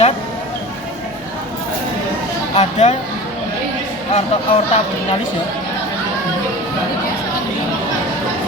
Kemudian ada aorta abdominalis ya.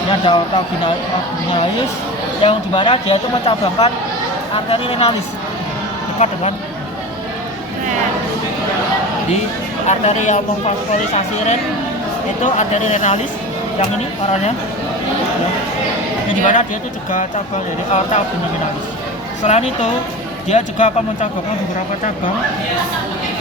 Ini ada aorta abdominalis yang dimana dia itu mencabangkan arteri renalis dekat dengan di arteri yang memvaskulisasi ren itu arteri renalis yang ini orangnya ya. Yang dimana dia itu juga cabang dari aorta abdominalis. Selain itu dia juga akan mencabangkan beberapa cabang.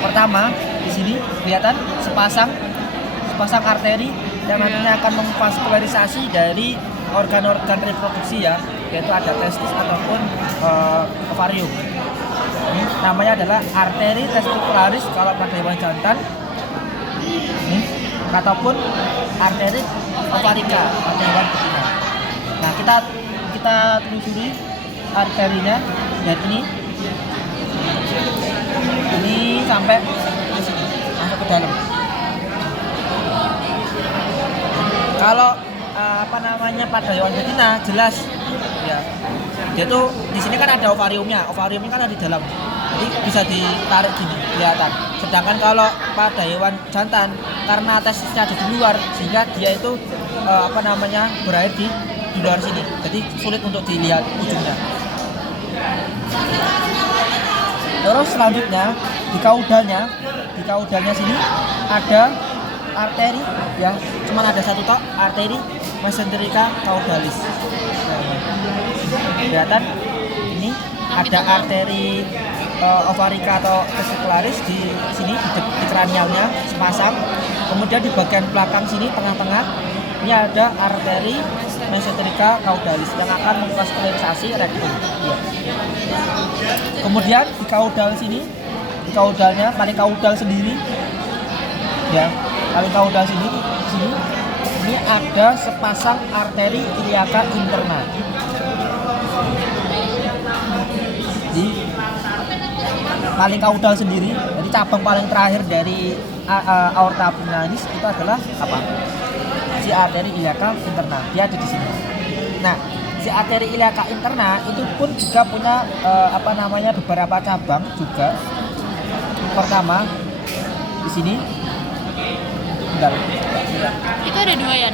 Pertama di sini kelihatan sepasang arteri yang nantinya akan memvaskularisasi dari organ-organ reproduksi ya, yaitu ada testis ataupun ovarium. Ini namanya adalah arteri testicularis kalau pada hewan jantan, ini, ataupun arteri ovarika pada hewan betina. Nah kita telusuri arterinya dari ini sampai ke sini, masuk ke dalam. Kalau pada hewan betina jelas ya, dia tuh di sini kan ada ovariumnya kan ada di dalam, jadi bisa ditarik gini kelihatan. Sedangkan kalau pada hewan jantan karena testisnya ada di luar sehingga dia itu berair di luar sini, jadi sulit untuk dilihat ujungnya. Terus selanjutnya di kaudalnya sini ada arteri ya, cuman ada satu tok, arteri mesenterica caudalis. Kelihatan ini ada arteri ovarika atau testicularis di sini di kranialnya sepasang. Kemudian di bagian belakang sini tengah-tengah ini ada arteri mesenterica caudalis yang akan memvaskularisasi rektum. Ya. Kemudian di kaudal sini, di kaudalnya paling kaudal sendiri ya, paling kaudal sini ini ada sepasang arteri iliaca interna. Di paling kaudal sendiri, jadi cabang paling terakhir dari aorta abdominalis itu adalah apa? Si arteri iliaca interna. Dia ada di sini. Nah, si arteri iliaca interna itu pun juga punya beberapa cabang juga. Pertama di sini. Bentar. Itu ada dua ya,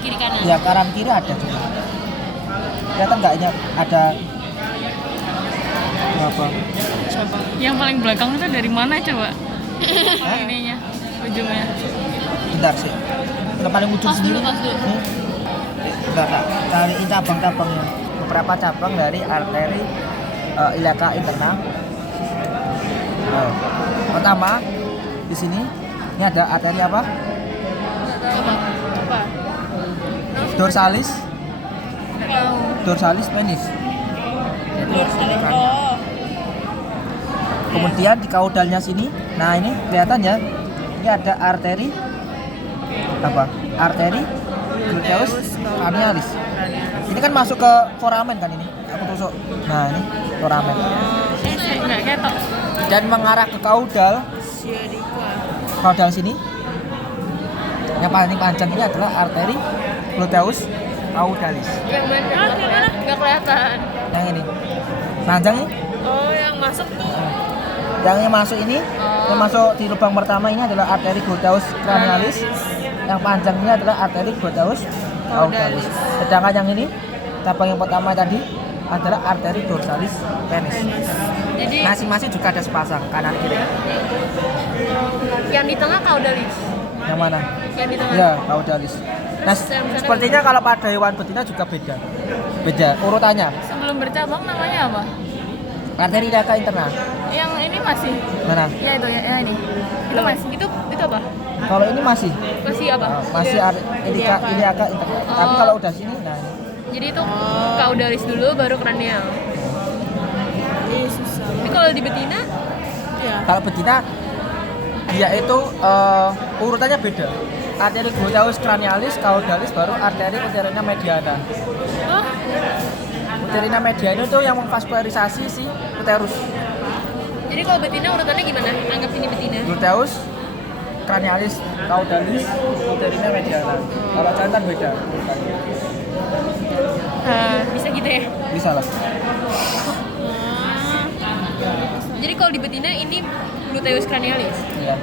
kiri kanan. Ya, kanan kiri ada juga. Kelihatan nggak ini ada apa? Coba. Yang paling belakang itu dari mana coba? Ininya, ujungnya. Bentar sih. Yang paling ujung Pas sendiri. dulu. Bentar, Kak. Cariin cabang-cabangnya. Beberapa cabang dari arteri iliaca interna. Nah, pertama di sini ini ada arteri apa? Apa? Dorsalis penis. Oh. Kemudian di kaudalnya sini, nah ini kelihatan ya, ini ada arteri apa? Arteri gluteus cranialis. Ini kan masuk ke foramen kan ini, aku tusuk. Nah ini foramen. Nggak ketok. Dan mengarah ke kaudal sini. Yang paling panjang ini adalah arteri gluteus caudalis. Yang mana? Nggak kelihatan. Yang ini panjang nih. Oh, yang masuk tuh. Yang masuk ini, yang masuk di lubang pertama ini adalah arteri gluteus cranialis. Yang panjang ini adalah arteri gluteus caudalis. Sedangkan yang ini, cabang yang pertama tadi adalah arteri dorsalis penis. Jadi Masing-masing juga ada sepasang kanan kiri. yang di tengah caudalis. Yang mana? Yang di tengah. Ya, caudalis. Nah, sepertinya kalau pada hewan betina juga beda urutannya. Sebelum bercabang namanya apa? Arteri iliaca interna. Yang ini masih? Mana? Ya itu ya ini. Itu masih. Itu apa? Kalau ini masih Masih apa? masih iliaca interna. Tapi kalau udah sini, nah ini. Jadi itu caudalis dulu baru kranial. Ini susah. Tapi kalau di betina ya. Kalau betina dia itu urutannya beda. Arteri gluteus cranialis, caudalis, baru arteri uterina mediana. Oh, Uterina mediana itu yang memvaskularisasi si uterus. jadi kalau betina urutannya gimana? Anggap ini betina. Gluteus cranialis, caudalis, uterina mediana. Kalau jantan beda urutannya. Bisa gitu ya? Bisa lah. Jadi kalau di betina ini gluteus cranialis. Iya.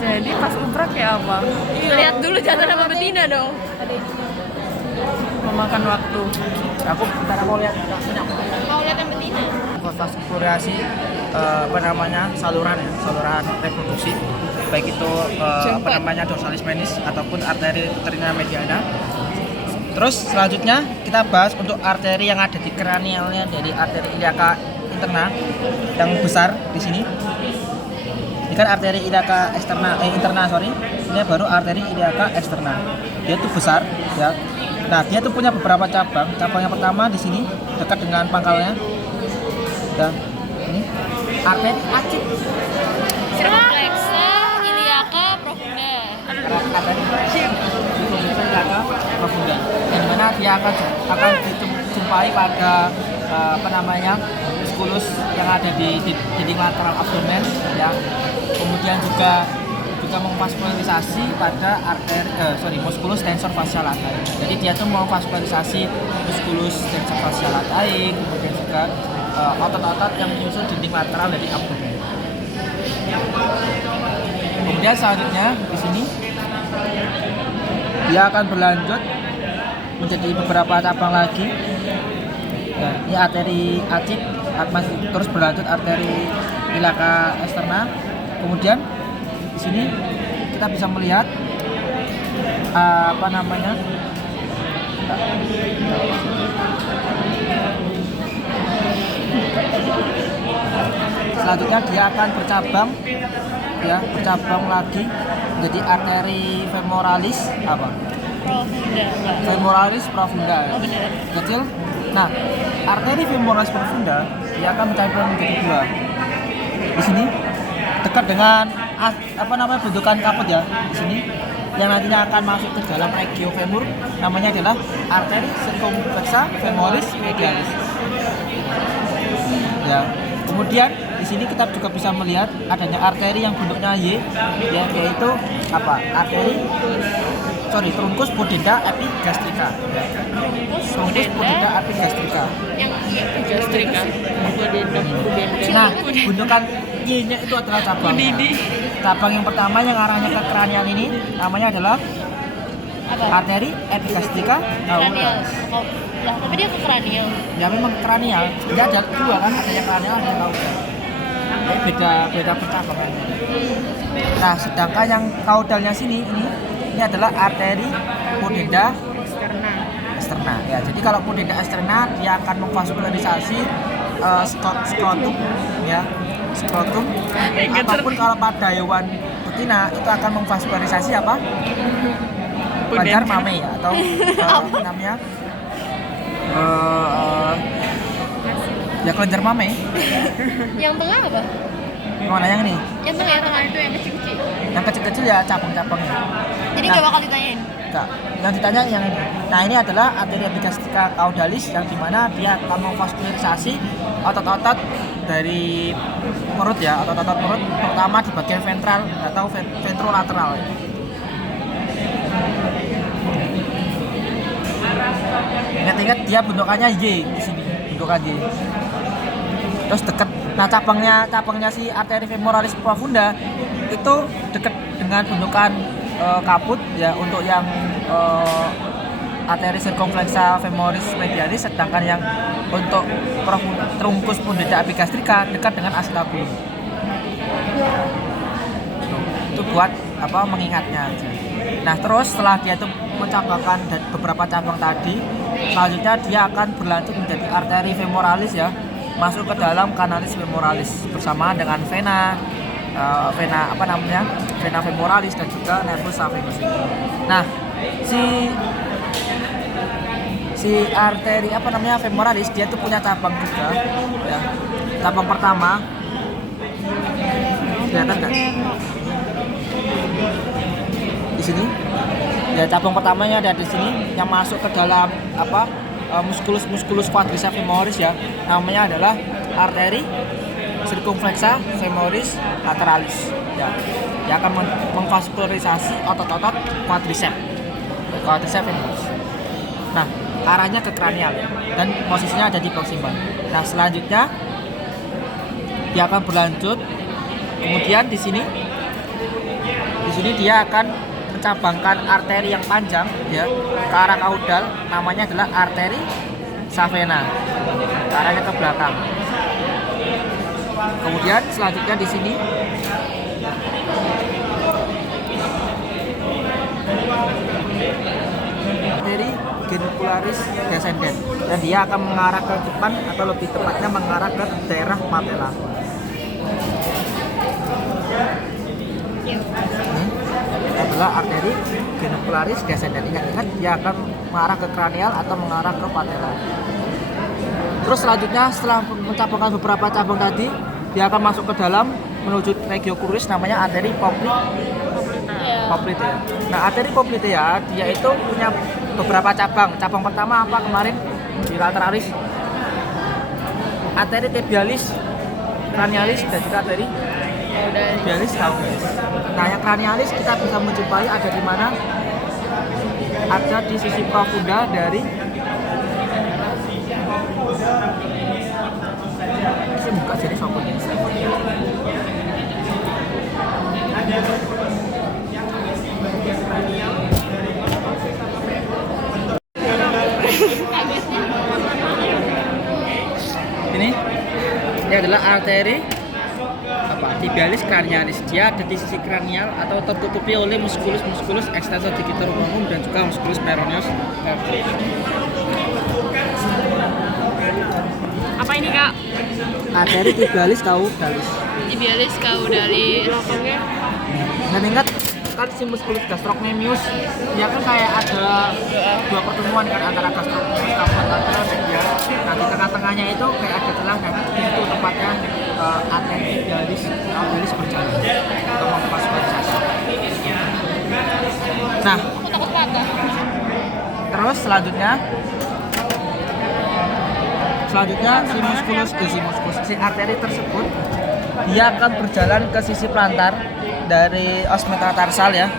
Jadi pas ultra kayak apa? Lihat dulu jangan sama betina dong. Memakan waktu. Aku mau lihat kakinya. Mau lihat yang betina? Vaskulasi saluran reproduksi, baik itu dorsalis menis ataupun arteri terina mediana. Terus selanjutnya kita bahas untuk arteri yang ada di kranialnya dari arteri iliaca interna yang besar di sini. Ini kan arteri iliaca interna. Ini baru arteri iliaca externa. Dia tuh besar ya. Nah, dia tuh punya beberapa cabang. Cabang yang pertama di sini dekat dengan pangkalnya. Dan ini arteri acid. Circumflexa iliaca profunda. Arteri iliaca profunda. Yang mana dia akan dijumpai pada muskulus yang ada di dinding lateral abdomen ya. Kemudian juga memvaskularisasi pada muskulus tensor fascia latae. Jadi dia tuh mau vaskularisasi muskulus tensor fascia latae, kemudian juga otot-otot yang menyusun dinding lateral dari abdomen. Kemudian selanjutnya di sini dia akan berlanjut menjadi beberapa cabang lagi. Nah, ini arteri acid, terus berlanjut arteri iliaca externa. Kemudian di sini kita bisa melihat selanjutnya dia akan bercabang lagi menjadi arteri femoralis femoralis profunda kecil. Nah, arteri femoralis profunda dia akan mencabang menjadi dua. Di sini dekat dengan bentukan kaput ya, di sini yang nantinya akan masuk ke dalam regio femur, namanya adalah arteri circumflexa femoris medialis. Ya. Kemudian di sini kita juga bisa melihat adanya arteri yang bentuknya Y, ya, yaitu truncus pudenda epigastrica. Ya. Truncus pudenda epigastrica. Yang epigastrica. Nah, bentukan Y-nya itu adalah cabang. Cabang yang pertama yang arahnya ke kranial ini namanya adalah arteri epigastrica Cranial. Lah, tapi dia ke kranial. Ya memang kranial. Dia ada dua kan, ada yang kranial, ada yang kaudal. Beda percabangannya. Nah, sedangkan yang kaudalnya sini ini adalah arteri pudenda externa. Ya, jadi kalau pudenda externa dia akan memvaskularisasi skrotum ya. Skrotum ataupun kalau pada hewan betina itu akan memvaskularisasi apa? Kelenjar mame ya, atau namanya ya kelenjar mame. Yang tengah apa? Mana yang ini? Yang tengah itu yang kecil-kecil. Yang kecil-kecil ya cabang-cabangnya. Jadi nggak bakal ditanyain. Enggak. Yang ditanya yang ini. Nah, ini adalah arteria epigastrica caudalis yang dimana dia akan memvaskularisasi otot-otot dari perut ya, otot-otot perut pertama di bagian ventral atau ventrolateral. Ingat-ingat dia bentukannya Y di sini, bentukan Y. Terus dekat, nah cabangnya si arteri femoralis profunda itu dekat dengan bentukan kaput ya untuk yang arteri circumflexa femoris medialis, sedangkan yang untuk truncus pudenda epigastrica dekat dengan acetabulum. Itu buat mengingatnya aja. Nah, terus setelah dia itu mencabangkan beberapa cabang tadi, selanjutnya dia akan berlanjut menjadi arteri femoralis ya, masuk ke dalam kanalis femoralis bersamaan dengan vena femoralis dan juga nervus saphenus. Nah, si arteri femoralis dia tuh punya cabang juga ya. Cabang pertama kelihatan nggak? Di sini ya, cabang pertamanya ada di sini yang masuk ke dalam musculus quadriceps femoris ya, namanya adalah arteri circumflexa femoris lateralis ya. Dia akan memvaskularisasi otot-otot quadriceps femoris. Nah, arahnya ke kranial ya, dan posisinya ada di proximal. Nah, selanjutnya dia akan berlanjut. Kemudian di sini dia akan mencabangkan arteri yang panjang ya ke arah kaudal, namanya adalah arteri savena, ke arahnya ke belakang. Kemudian selanjutnya di sini arteri genicularis descendens, dan dia akan mengarah ke depan atau lebih tepatnya mengarah ke daerah patella. Ini adalah arteri genicularis descendens. Ingat dia akan mengarah ke kranial atau mengarah ke patella. Terus selanjutnya setelah mencabangkan beberapa cabang tadi, dia akan masuk ke dalam menuju regio cruris, namanya arteri poplitea. Nah, arteri poplitea dia itu punya beberapa cabang. Cabang pertama apa kemarin di lateralis? Arteri tibialis, cranialis, dan juga arteri tibialis caudalis. Nah, yang cranialis kita bisa menjumpai ada di mana? Ada di sisi profunda dari buka jadi sopnya. Ini adalah arteri tibialis cranialis. Dia ada di sisi kranial atau tertutupi oleh musculus extensor digitorum longus dan juga musculus peroneus. Apa ini kak? Arteri tibialis caudalis. Tibialis caudalis. Dan ingat kan si musculus gastrocnemius dia kan kayak ada dua pertemuan kan antara gastrocnemius dan media. Nah di tengah-tengahnya itu kayak ada celah, nah itu tempatnya arteri tibialis caudalis berjalan atau memvasularisasi. Nah terus selanjutnya si arteri tersebut dia akan berjalan ke sisi plantar dari os metatarsal ya.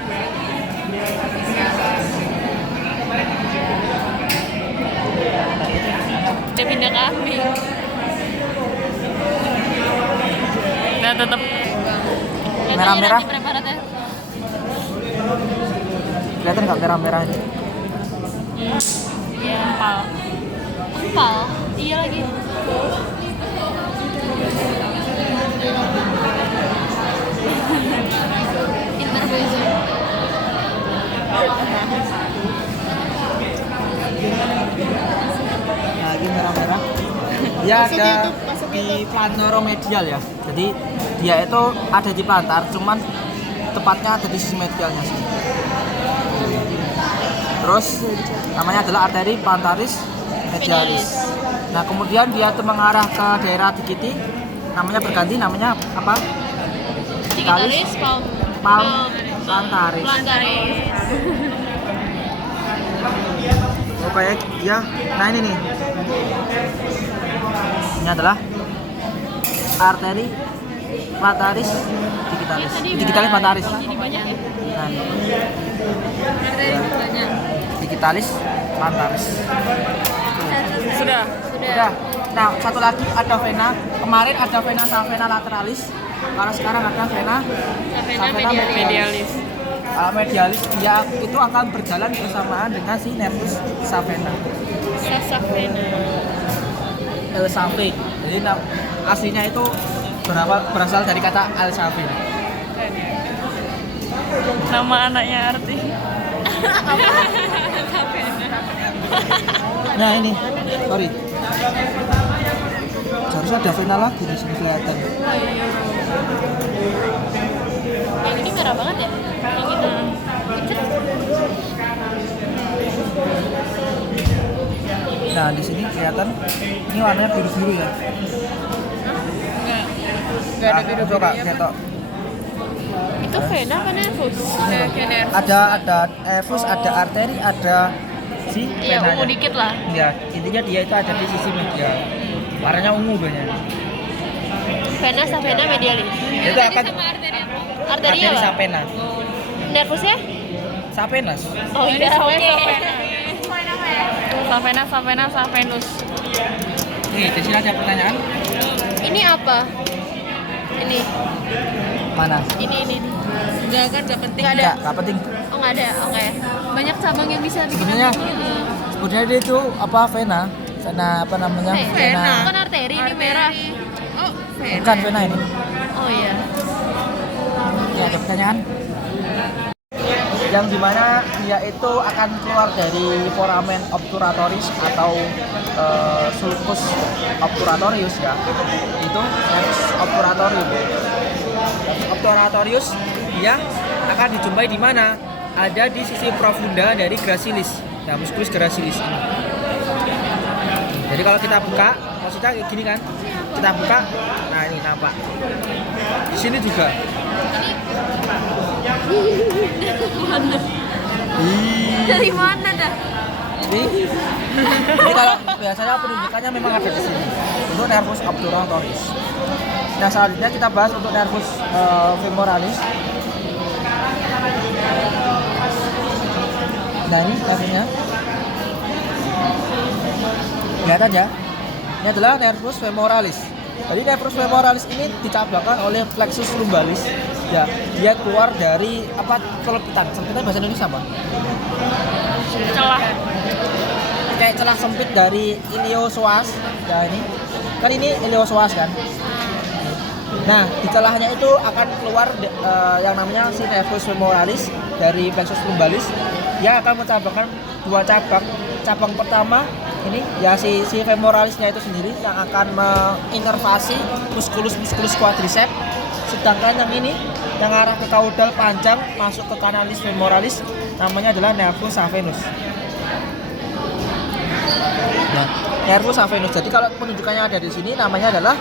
Dia pindah ke kambing. Nah tetap Merah-merah. Kelihatan nggak merah-merah ini? Iya. Empal. Iya lagi. Interbezo. Lagi merah-merah. Dia ada di plantaromedial ya. Jadi dia itu ada di plantar, cuman tepatnya ada di sisi medialnya sih. Terus namanya adalah arteri plantaris medialis. Nah kemudian dia itu mengarah ke daerah digiti, namanya berganti, namanya apa? Digitalis plantaris. Oke dia, nah ini nih. Ini adalah arteri plantaris digitalis. Digitalis plantaris. Jadi banyak ya. Nah, ini. Arteri banyak. Digitalis plantaris. sudah. Udah. Nah, satu lagi ada vena. Kemarin ada vena savena lateralis. Kalau sekarang ada vena Savena medialis. Medialis dia itu akan berjalan bersamaan dengan si nervus savena. Savena. Elsave. Jadi aslinya itu berasal dari kata Elsave. Nama anaknya arti. Nah ini, sorry. Seharusnya ada vena lagi di sini kelihatan. Yang ini merah banget ya? Yang itu. Nah di sini kelihatan ini warnanya biru-biru ya. Enggak ada biru coba ketok. Itu vena apa nervus? Ada efus, ada arteri, ada si Iya, venanya. ungu dikit lah. Ya, intinya dia itu ada di sisi medial. Warnanya ungu banyak. Vena savena medialis. Itu akan Arteri arteri apa? sapena. Nervusnya? Sapenas. Oh iya, oke. Savena, Savenus. Nih, di sini ada pertanyaan. Ini apa? ini. Mana? Ini. Enggak kan, enggak penting. Enggak ada. Nggak penting. Oh, enggak ada. Oke. Banyak cabang yang bisa bikin Sebenarnya gitu. sebenarnya dia itu apa vena apa namanya? Vena. Bukan arteri, ini merah. Oh, vena. Bukan vena ini. Oh iya. Ya, ada pertanyaan? Yang dimana dia itu akan keluar dari foramen obturatoris atau sulcus obturatorius ya. Itu nervus obturatorium. Nervus obturatorius dia akan dijumpai di mana? Ada di sisi profunda dari gracilis. Ya, musculus gracilis ini. Jadi kalau kita buka, maksudnya kayak gini kan? Kita buka, nah ini nampak. Di sini juga. Dari mana dah? Jadi kalau biasanya penunjukannya memang ada di sini untuk nervus obturatorius. Nah selanjutnya kita bahas untuk nervus femoralis. Nah ini nervusnya. Lihat aja. Ini adalah nervus femoralis. Jadi nervus femoralis ini dicabangkan oleh plexus lumbalis. Ya, dia keluar dari apa celepitan. Celepitan bahasa Indonesia apa? Celah. Kayak celah sempit dari iliopsoas. Ya ini. Kan ini iliopsoas kan? Nah, di celahnya itu akan keluar yang namanya si nervus femoralis dari plexus lumbalis. Dia akan mencabangkan dua cabang. Cabang pertama ini ya si femoralisnya itu sendiri yang akan menginervasi musculus quadriceps. Sedangkan yang ini yang arah ke kaudal panjang masuk ke canalis femoralis namanya adalah nervus saphenus. Nah, nervus saphenus. Jadi kalau penunjukannya ada di sini namanya adalah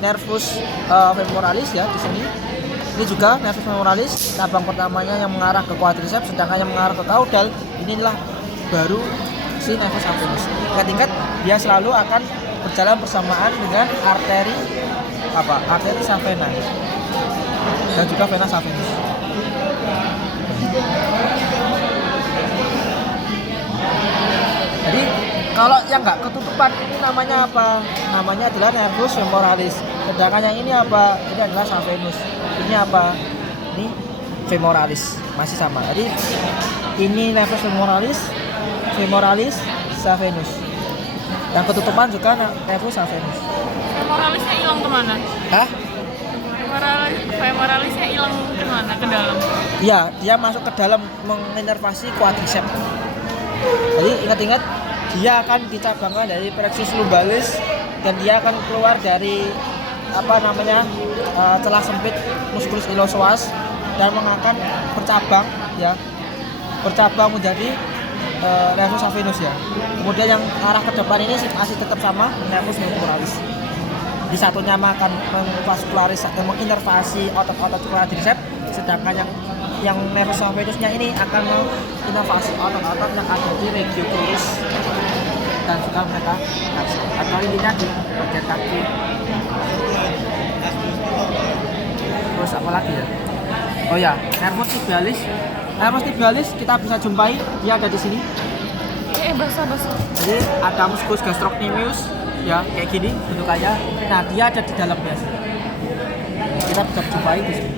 nervus femoralis ya di sini. Ini juga nervus femoralis, cabang pertamanya yang mengarah ke quadriceps, sedangkan yang mengarah ke kaudal inilah baru si nervus saphenus. Ingat-ingat dia selalu akan berjalan bersamaan dengan arteri saphena dan juga vena saphenus. Jadi kalau yang nggak ketutupan ini namanya apa? Namanya adalah nervus femoralis. Sedangkan yang ini apa? Ini adalah saphenus. Ini apa? Ini femoralis, masih sama. Jadi ini nervus femoralis, saphenus. Yang ketutupan juga nervus saphenus. Femoralisnya hilang kemana? Hah? Femoralisnya hilang kemana? Ke dalam? Iya, dia masuk ke dalam menginervasi quadriceps. Jadi ingat-ingat dia akan dicabangkan dari plexus lumbalis dan dia akan keluar dari celah sempit musculus iliopsoas dan akan bercabang menjadi nervus saphenus ya. Kemudian yang arah ke depan ini masih tetap sama nervus femoralis. Di satunya akan menginervasi otot-otot quadriceps, sedangkan yang nervus saphenusnya ini akan menginervasi otot-otot yang ada di regio cruris dan juga metatarsus atau intinya di bagian kaki. Terus apa lagi ya? Oh ya, nervus tibialis. Nervus tibialis kita bisa jumpai, dia ada di sini. Basah. Jadi ada musculus gastrocnemius ya, kayak gini bentukannya. Nah, dia ada di dalamnya sih. Kita bisa jumpai di sini.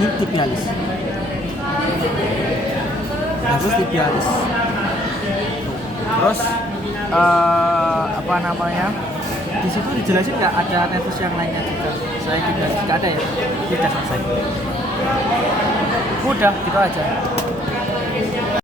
Ini tibialis. Nervus tibialis. Terus di situ dijelasin nggak ada nervus yang lainnya juga selain tibialis? Nggak ada ya? Tidak selesai. Udah gitu aja.